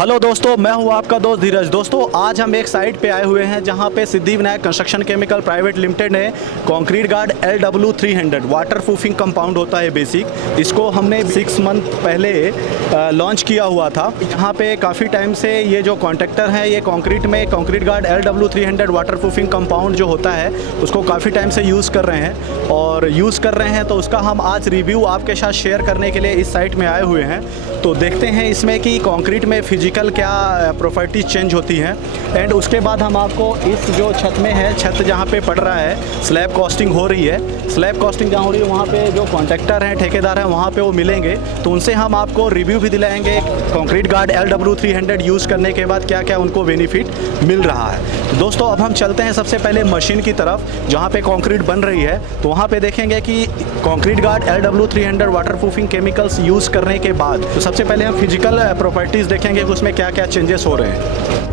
Hello दोस्तों, मैं हूं आपका दोस्त धीरज। दोस्तों, आज हम एक साइट पे आए हुए हैं जहां पे Siddhivinayak construction chemical private limited ने concrete guard LW300 waterproofing compound होता है बेसिक, इसको हमने 6 मंथ पहले लॉन्च किया हुआ था। यहाँ पे काफ़ी टाइम से ये जो कॉन्ट्रैक्टर हैं ये कंक्रीट में concrete guard LW300 waterproofing compound जो होता है उसको काफ़ी टाइम से यूज़ कर रहे हैं तो उसका हम आज रिव्यू आपके साथ शेयर करने के लिए इस साइट में आए हुए हैं। तो देखते हैं इसमें कि कंक्रीट में फिजिकल क्या प्रॉपर्टीज चेंज होती हैं, एंड उसके बाद हम आपको इस जो छत में है, छत जहाँ पे पड़ रहा है स्लैब कॉस्टिंग हो रही है, स्लैब कॉस्टिंग जहाँ हो रही है वहाँ पे जो कॉन्ट्रैक्टर हैं, ठेकेदार हैं, वहाँ पे वो मिलेंगे तो उनसे हम आपको रिव्यू भी दिलाएंगे कंक्रीट गार्ड LW300 यूज़ करने के बाद क्या क्या उनको बेनिफिट मिल रहा है। तो दोस्तों, अब हम चलते हैं सबसे पहले मशीन की तरफ जहाँ पे कंक्रीट बन रही है। तो वहाँ पे देखेंगे कि concrete guard LW300 water proofing chemicals use करने के बाद तो सबसे पहले हम फिजिकल प्रॉपर्टीज़ देखेंगे कि उसमें क्या क्या चेंजेस हो रहे हैं।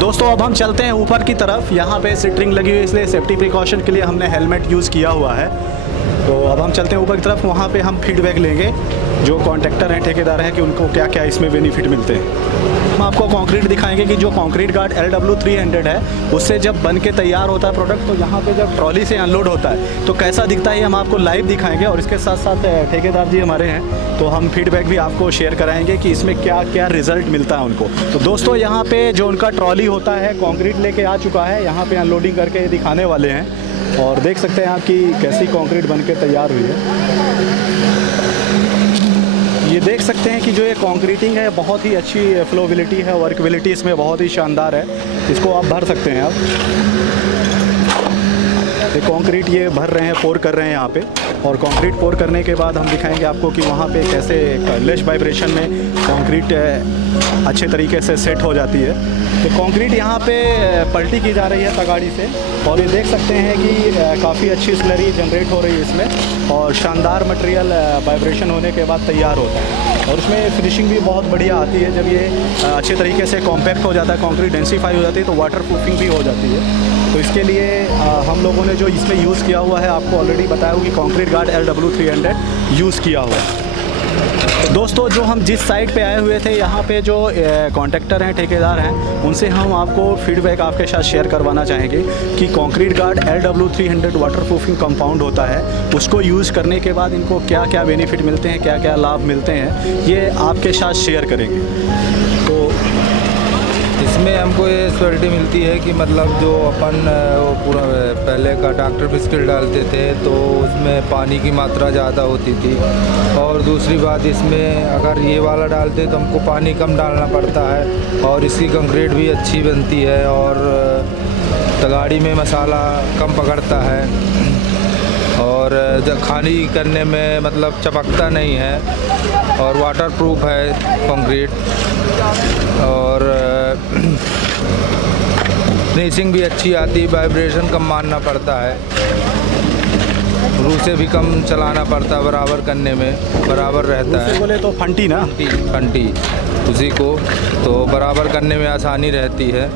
दोस्तों, अब हम चलते हैं ऊपर की तरफ। यहाँ पे सिटरिंग लगी हुई है इसलिए सेफ्टी प्रिकॉशन के लिए हमने हेलमेट यूज़ किया हुआ है। तो अब हम चलते हैं ऊपर की तरफ, वहाँ पे हम फीडबैक लेंगे जो कॉन्ट्रैक्टर हैं, ठेकेदार हैं कि उनको क्या क्या इसमें बेनिफिट मिलते हैं। हम आपको कंक्रीट दिखाएंगे कि जो कंक्रीट गार्ड LW300 है उससे जब बन के तैयार होता है प्रोडक्ट तो यहाँ पे जब ट्रॉली से अनलोड होता है तो कैसा दिखता है ये हम आपको लाइव दिखाएंगे। और इसके साथ साथ ठेकेदार जी हमारे हैं तो हम फीडबैक भी आपको शेयर कराएंगे कि इसमें क्या क्या रिजल्ट मिलता है उनको। तो दोस्तों, यहाँ पे जो उनका ट्रॉली होता है कंक्रीट लेके आ चुका है, यहाँ पे अनलोडिंग करके दिखाने वाले हैं और देख सकते हैं आप कि कैसी कंक्रीट बन के तैयार हुई है। ये देख सकते हैं कि जो ये कंक्रीटिंग है बहुत ही अच्छी फ्लोबिलिटी है, वर्कबिलिटी इसमें बहुत ही शानदार है। इसको आप भर सकते हैं। ये कंक्रीट ये भर रहे हैं, पोर कर रहे हैं यहाँ पे, और कंक्रीट पोर करने के बाद हम दिखाएंगे आपको कि वहाँ पे कैसे लेस वाइब्रेशन में कंक्रीट अच्छे तरीके से सेट हो जाती है। तो कंक्रीट यहाँ पे पलटी की जा रही है तगाड़ी से और ये देख सकते हैं कि काफ़ी अच्छी स्लरी जनरेट हो रही है इसमें और शानदार मटेरियल वाइब्रेशन होने के बाद तैयार होता है। और उसमें फिनिशिंग भी बहुत बढ़िया आती है। जब ये अच्छे तरीके से कॉम्पैक्ट हो जाता है, कंक्रीट डेंसिफाई हो जाती है तो वाटर प्रूफिंग भी हो जाती है। तो इसके लिए हम लोगों ने जो इसमें यूज़ किया हुआ है आपको ऑलरेडी बताया हुआ कि कंक्रीट गार्ड LW300 यूज़ किया हुआ है। दोस्तों, जो हम जिस साइट पे आए हुए थे यहाँ पे जो कॉन्ट्रैक्टर हैं, ठेकेदार हैं, उनसे हम आपको फीडबैक आपके साथ शेयर करवाना चाहेंगे कि concrete guard LW300 waterproofing compound होता है, उसको यूज़ करने के बाद इनको क्या क्या बेनिफिट मिलते हैं, क्या क्या लाभ मिलते हैं, ये आपके साथ शेयर करेंगे। तो इसमें हमको ये स्पेशलिटी मिलती है कि मतलब जो अपन वो पूरा पहले का डॉक्टर बिस्किट डालते थे तो उसमें पानी की मात्रा ज़्यादा होती थी, और दूसरी बात इसमें अगर ये वाला डालते तो हमको पानी कम डालना पड़ता है, और इसकी कंक्रीट भी अच्छी बनती है, और तगाड़ी में मसाला कम पकड़ता है, और जब खाली करने में मतलब चपकता नहीं है, और वाटर प्रूफ है कंक्रीट, और फिनिशिंग भी अच्छी आती है, वाइब्रेशन कम मारना पड़ता है, रू से भी कम चलाना पड़ता है, बराबर करने में बराबर रहता है। बोले तो फंटी ना, फंटी उसी को तो बराबर करने में आसानी रहती है,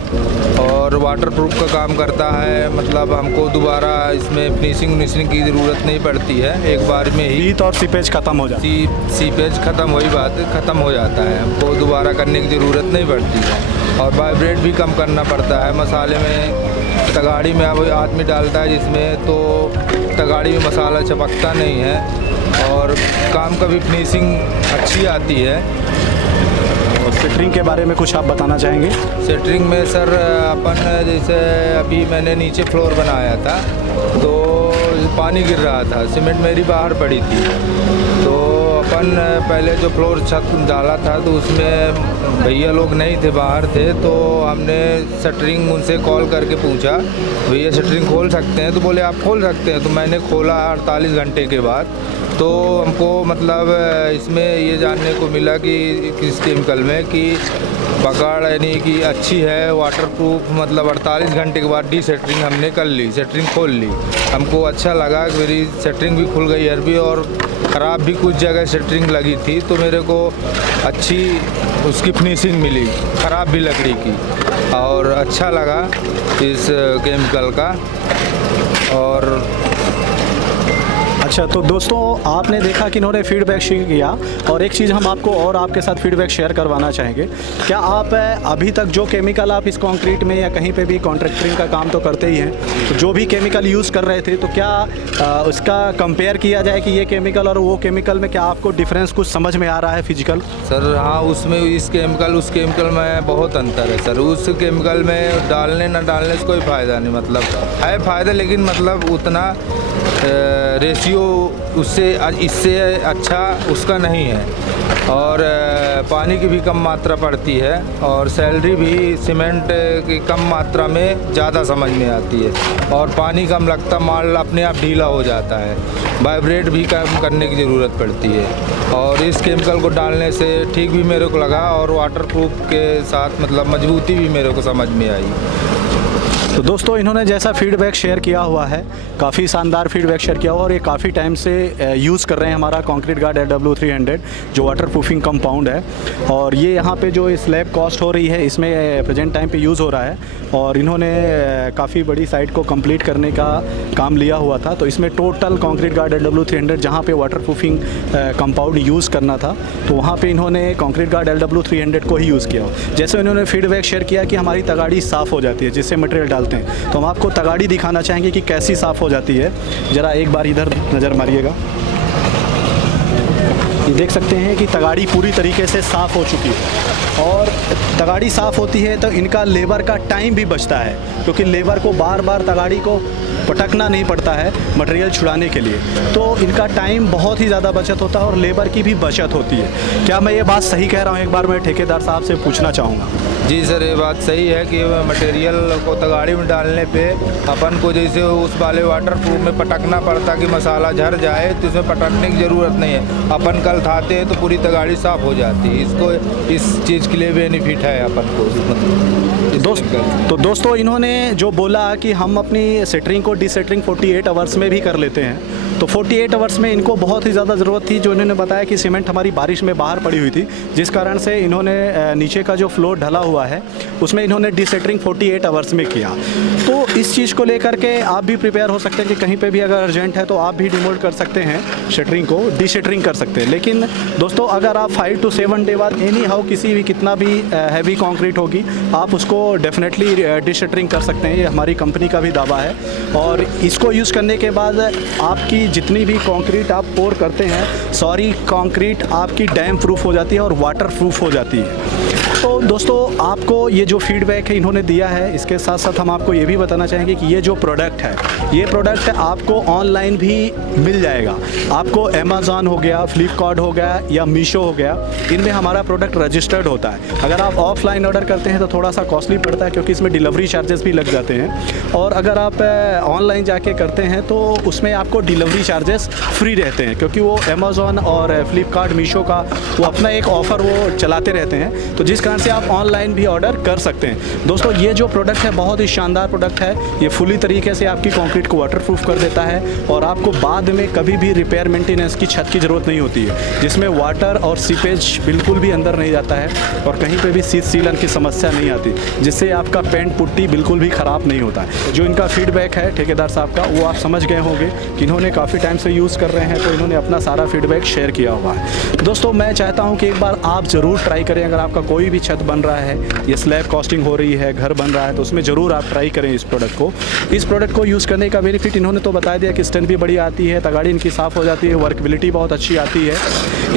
और वाटर प्रूफ का काम करता है, मतलब हमको दोबारा इसमें फिनिशिंग की ज़रूरत नहीं पड़ती है, एक बार में ही ईट और सीपेज ख़त्म हो जाती है। सीपेज ख़त्म, वही बात ख़त्म हो जाता है, हमको दोबारा करने की ज़रूरत नहीं पड़ती है, और वाइब्रेट भी कम करना पड़ता है। मसाले में तगाड़ी में अब आदमी डालता है जिसमें, तो तगाड़ी में मसाला चपकता नहीं है, और काम का भी फिनिशिंग अच्छी आती है। सेटरिंग के बारे में कुछ आप बताना चाहेंगे? सेटरिंग में सर अपन जैसे अभी मैंने नीचे फ्लोर बनाया था तो पानी गिर रहा था, सीमेंट मेरी बाहर पड़ी थी, तो अपन पहले जो फ्लोर छत डाला था तो उसमें भैया लोग नहीं थे, बाहर थे, तो हमने शटरिंग उनसे कॉल करके पूछा भैया शटरिंग खोल सकते हैं, तो बोले आप खोल सकते हैं। तो मैंने खोला 48 घंटे के बाद, तो हमको मतलब इसमें ये जानने को मिला कि किस केमिकल में कि पकड़ यानी कि अच्छी है, वाटर प्रूफ, मतलब 48 घंटे के बाद डी सेटरिंग हमने कर ली, सेटरिंग खोल ली, हमको अच्छा लगा कि मेरी सेटरिंग भी खुल गई अरबी, और ख़राब भी कुछ जगह सेटरिंग लगी थी, तो मेरे को अच्छी उसकी फिनिशिंग मिली, ख़राब भी लकड़ी की, और अच्छा लगा इस केमिकल का। और अच्छा, तो दोस्तों आपने देखा कि इन्होंने फीडबैक शेयर किया, और एक चीज़ हम आपको और आपके साथ फीडबैक शेयर करवाना चाहेंगे। क्या आप अभी तक जो केमिकल आप इस कंक्रीट में या कहीं पे भी कॉन्ट्रैक्टरिंग का काम तो करते ही हैं, तो जो भी केमिकल यूज़ कर रहे थे तो क्या उसका कंपेयर किया जाए कि ये केमिकल और वो केमिकल में क्या आपको डिफरेंस कुछ समझ में आ रहा है फिजिकल? सर हाँ, उसमें इस केमिकल उस केमिकल में बहुत अंतर है सर। उस केमिकल में डालने ना डालने से कोई फ़ायदा नहीं, मतलब है फ़ायदा, लेकिन मतलब उतना रेशियो उससे इससे अच्छा उसका नहीं है, और पानी की भी कम मात्रा पड़ती है, और सैलरी भी सीमेंट की कम मात्रा में ज़्यादा समझ में आती है, और पानी कम लगता, माल अपने आप ढीला हो जाता है, वाइब्रेट भी कम करने की ज़रूरत पड़ती है, और इस केमिकल को डालने से ठीक भी मेरे को लगा, और वाटर प्रूफ के साथ मतलब मजबूती भी मेरे को समझ में आई। तो दोस्तों इन्होंने जैसा फीडबैक शेयर किया हुआ है, काफ़ी शानदार फीडबैक शेयर किया हुआ, और ये काफ़ी टाइम से यूज़ कर रहे हैं हमारा कंक्रीट गार्ड LW300 जो वाटर प्रूफिंग कंपाउंड है, और ये यहाँ पे जो स्लैब कॉस्ट हो रही है इसमें प्रेजेंट टाइम पे यूज़ हो रहा है, और इन्होंने काफ़ी बड़ी साइट को कंप्लीट करने का काम लिया हुआ था। तो इसमें टोटल कंक्रीट गार्ड LW300 जहाँ पे वाटर प्रूफिंग कंपाउंड यूज़ करना था, तो वहाँ पे इन्होंने कंक्रीट गार्ड LW300 को ही यूज़ किया। जैसे इन्होंने फीडबैक शेयर किया कि हमारी तगाड़ी साफ़ हो जाती है जिससे मटेरियल डालते हैं, तो हम आपको तगाड़ी दिखाना चाहेंगे कि कैसी साफ़ हो जाती है। ज़रा एक बार इधर नज़र मारिएगा, ये देख सकते हैं कि तगाड़ी पूरी तरीके से साफ़ हो चुकी है, और तगाड़ी साफ़ होती है तो इनका लेबर का टाइम भी बचता है, क्योंकि लेबर को बार बार तगाड़ी को पटकना नहीं पड़ता है मटेरियल छुड़ाने के लिए, तो इनका टाइम बहुत ही ज़्यादा बचत होता है, और लेबर की भी बचत होती है। क्या मैं ये बात सही कह रहा हूँ? एक बार मैं ठेकेदार साहब से पूछना चाहूँगा। जी सर, ये बात सही है कि मटेरियल को तगाड़ी में डालने पे अपन को जैसे उस वाले वाटर प्रूफ में पटकना पड़ता कि मसाला झड़ जाए, तो इसमें पटकने की ज़रूरत नहीं है, अपन कल खाते हैं तो पूरी तगाड़ी साफ़ हो जाती है। इसको इस चीज़ के लिए बेनिफिट है अपन को। तो दोस्तों इन्होंने जो बोला कि हम अपनी सेटरिंग को डिसेटरिंग 48 आवर्स में भी कर लेते हैं, तो 48 आवर्स में इनको बहुत ही ज़्यादा ज़रूरत थी। जो इन्होंने बताया कि सीमेंट हमारी बारिश में बाहर पड़ी हुई थी, जिस कारण से इन्होंने नीचे का जो फ्लोर ढला हुआ है उसमें इन्होंने डिसेटरिंग 48 आवर्स में किया। तो इस चीज़ को लेकर के आप भी प्रिपेयर हो सकते हैं कि कहीं पे भी अगर अर्जेंट है तो आप भी डिमोल्ड कर सकते हैं, शटरिंग को डिशटरिंग कर सकते हैं। लेकिन दोस्तों अगर आप 5 to 7 डे बाद एनी हाउ किसी भी कितना भी हैवी कंक्रीट होगी आप उसको डेफिनेटली डिशटरिंग कर सकते हैं, ये हमारी कंपनी का भी दावा है। और इसको यूज़ करने के बाद आपकी जितनी भी कंक्रीट आप पोर करते हैं, सॉरी कंक्रीट आपकी डैम प्रूफ हो जाती है और वाटर प्रूफ हो जाती है। तो दोस्तों आपको ये जो फीडबैक है इन्होंने दिया है, इसके साथ साथ हम आपको ये भी बताना चाहेंगे कि ये जो प्रोडक्ट है, ये प्रोडक्ट आपको ऑनलाइन भी मिल जाएगा। आपको अमेज़ॉन हो गया, फ्लिपकार्ट हो गया या मीशो हो गया, इनमें हमारा प्रोडक्ट रजिस्टर्ड होता है। अगर आप ऑफलाइन ऑर्डर करते हैं तो थोड़ा सा कॉस्टली पड़ता है क्योंकि इसमें डिलीवरी चार्जेस भी लग जाते हैं, और अगर आप ऑनलाइन जाके करते हैं तो उसमें आपको डिलीवरी चार्जेस फ्री रहते हैं, क्योंकि वो अमेज़ॉन और फ्लिपकार्ट मीशो का वो अपना एक ऑफ़र वो चलाते रहते हैं, तो जिस कारण से आप ऑनलाइन भी ऑर्डर कर सकते हैं। दोस्तों ये जो प्रोडक्ट है बहुत ही शानदार प्रोडक्ट है। ये फुली तरीके से आपकी कंक्रीट को वाटरप्रूफ कर देता है और आपको बाद में कभी भी रिपेयर मेंटेनेंस की छत की ज़रूरत नहीं होती है, जिसमें वाटर और सीपेज बिल्कुल भी अंदर नहीं जाता है और कहीं पे भी सील सीलन की समस्या नहीं आती, जिससे आपका पेंट पुट्टी बिल्कुल भी ख़राब नहीं होता है। जो इनका फीडबैक है ठेकेदार साहब का, वो आप समझ गए होंगे कि इन्होंने काफ़ी टाइम से यूज़ कर रहे हैं, तो इन्होंने अपना सारा फीडबैक शेयर किया हुआ है। दोस्तों मैं चाहता हूँ कि एक बार आप ज़रूर ट्राई करें। अगर आपका कोई भी छत बन रहा है, ये स्लैब कॉस्टिंग हो रही है, घर बन रहा है, तो उसमें ज़रूर आप ट्राई करें इस प्रोडक्ट को। इस प्रोडक्ट को यूज़ करने का बेनिफिट इन्होंने तो बता दिया कि स्ट्रेंथ भी बड़ी आती है, तगाड़ी इनकी साफ़ हो जाती है, वर्कबिलिटी बहुत अच्छी आती है।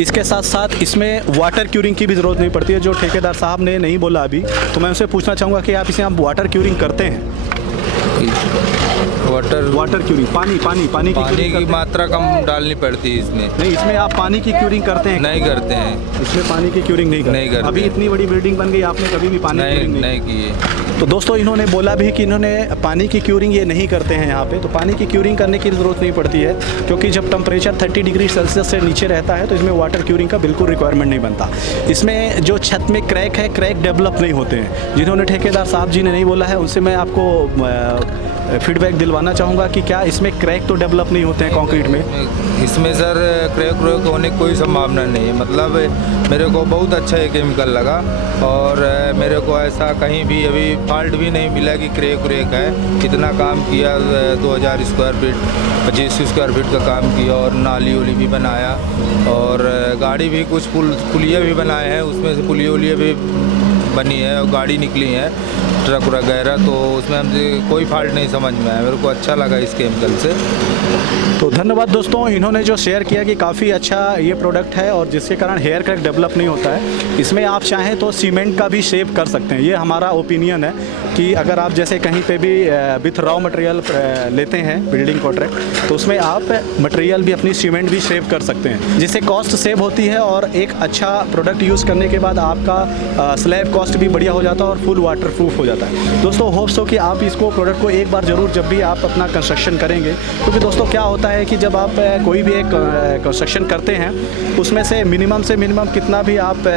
इसके साथ साथ इसमें वाटर क्यूरिंग की भी ज़रूरत नहीं पड़ती है, जो ठेकेदार साहब ने नहीं बोला अभी, तो मैं उनसे पूछना चाहूँगा कि आप इसे वाटर क्यूरिंग करते हैं? वाटर क्यूरिंग, पानी की मात्रा कम डालनी पड़ती है इसमें। नहीं, इसमें आप पानी की क्यूरिंग करते हैं? नहीं करते हैं, इसमें पानी की क्यूरिंग नहीं करते। अभी इतनी बड़ी बिल्डिंग बन गई, आपने कभी भी पानी क्यूरिंग नहीं की है। तो दोस्तों इन्होंने बोला भी कि इन्होंने पानी की क्यूरिंग ये नहीं करते हैं यहाँ पे। तो पानी की क्यूरिंग करने की ज़रूरत नहीं पड़ती है, क्योंकि जब टेम्परेचर 30 डिग्री सेल्सियस से नीचे रहता है तो इसमें वाटर क्यूरिंग का बिल्कुल रिक्वायरमेंट नहीं बनता। इसमें जो छत में क्रैक है, क्रैक डेवलप नहीं होते हैं। जिन्होंने ठेकेदार साहब जी ने नहीं बोला है, उनसे मैं आपको फीडबैक दिलवाना चाहूँगा कि क्या इसमें क्रैक तो डेवलप नहीं होते हैं कंक्रीट में? इसमें सर क्रैक होने की कोई संभावना नहीं है। मतलब मेरे को बहुत अच्छा ये केमिकल लगा और मेरे को ऐसा कहीं भी अभी फॉल्ट भी नहीं मिला कि क्रैक है। कितना काम किया, 2000 स्क्वायर फीट 25 स्क्वायर फीट का काम किया और नाली उली भी बनाया और गाड़ी भी कुछ पुलिया भी बनाए हैं, उसमें से पुलिया उलिया भी बनी है और गाड़ी निकली है, ट्रक वगैरह, तो उसमें हमसे कोई फॉल्ट नहीं समझ में आया। मेरे को अच्छा लगा इस केमिकल से। तो धन्यवाद दोस्तों, इन्होंने जो शेयर किया कि काफ़ी अच्छा ये प्रोडक्ट है और जिसके कारण हेयर क्रैक डेवलप नहीं होता है। इसमें आप चाहें तो सीमेंट का भी शेप कर सकते हैं। ये हमारा ओपिनियन है कि अगर आप जैसे कहीं पे भी विथ रॉ मटेरियल लेते हैं बिल्डिंग कॉन्ट्रैक्ट, तो उसमें आप मटेरियल भी अपनी सीमेंट भी सेव कर सकते हैं, जिससे कॉस्ट सेव होती है और एक अच्छा प्रोडक्ट यूज़ करने के बाद आपका स्लैब कॉस्ट भी बढ़िया हो जाता है और फुल वाटर प्रूफ हो जाता है। दोस्तों होप्स हो कि आप इसको प्रोडक्ट को एक बार ज़रूर जब भी आप अपना कंस्ट्रक्शन करेंगे, क्योंकि दोस्तों क्या होता है कि जब आप कोई भी एक कंस्ट्रक्शन करते हैं, उसमें से मिनिमम कितना भी आप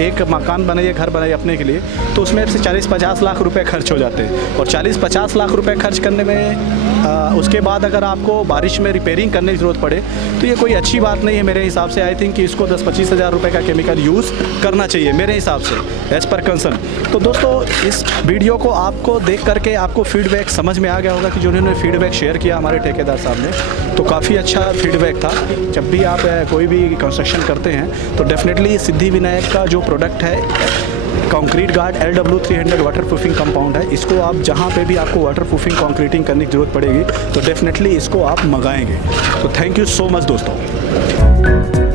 एक मकान बनाइए, घर बनाइए अपने के लिए, तो उसमें से 40-50 लाख रुपए खर्च हो जाते हैं। और 40-50 लाख रुपए खर्च करने में उसके बाद अगर आपको बारिश में रिपेयरिंग करने की ज़रूरत पड़े तो ये कोई अच्छी बात नहीं है मेरे हिसाब से। आई थिंक कि इसको 10-25 हज़ार रुपये का केमिकल यूज़ करना चाहिए मेरे हिसाब से, एज़ पर कंसर्न। तो दोस्तों इस वीडियो को आपको देख करके आपको फीडबैक समझ में आ गया होगा कि जो उन्होंने फीडबैक शेयर किया हमारे ठेकेदार साहब ने, तो काफ़ी अच्छा फीडबैक था। जब भी आप कोई भी कंस्ट्रक्शन करते हैं तो डेफिनेटली सिद्धिविनायक का जो प्रोडक्ट है concrete guard LW300 waterproofing compound है, इसको आप जहाँ पे भी आपको वाटर प्रूफिंग कंक्रीटिंग करने की ज़रूरत पड़ेगी तो डेफिनेटली इसको आप मंगाएंगे। तो थैंक यू सो मच दोस्तों।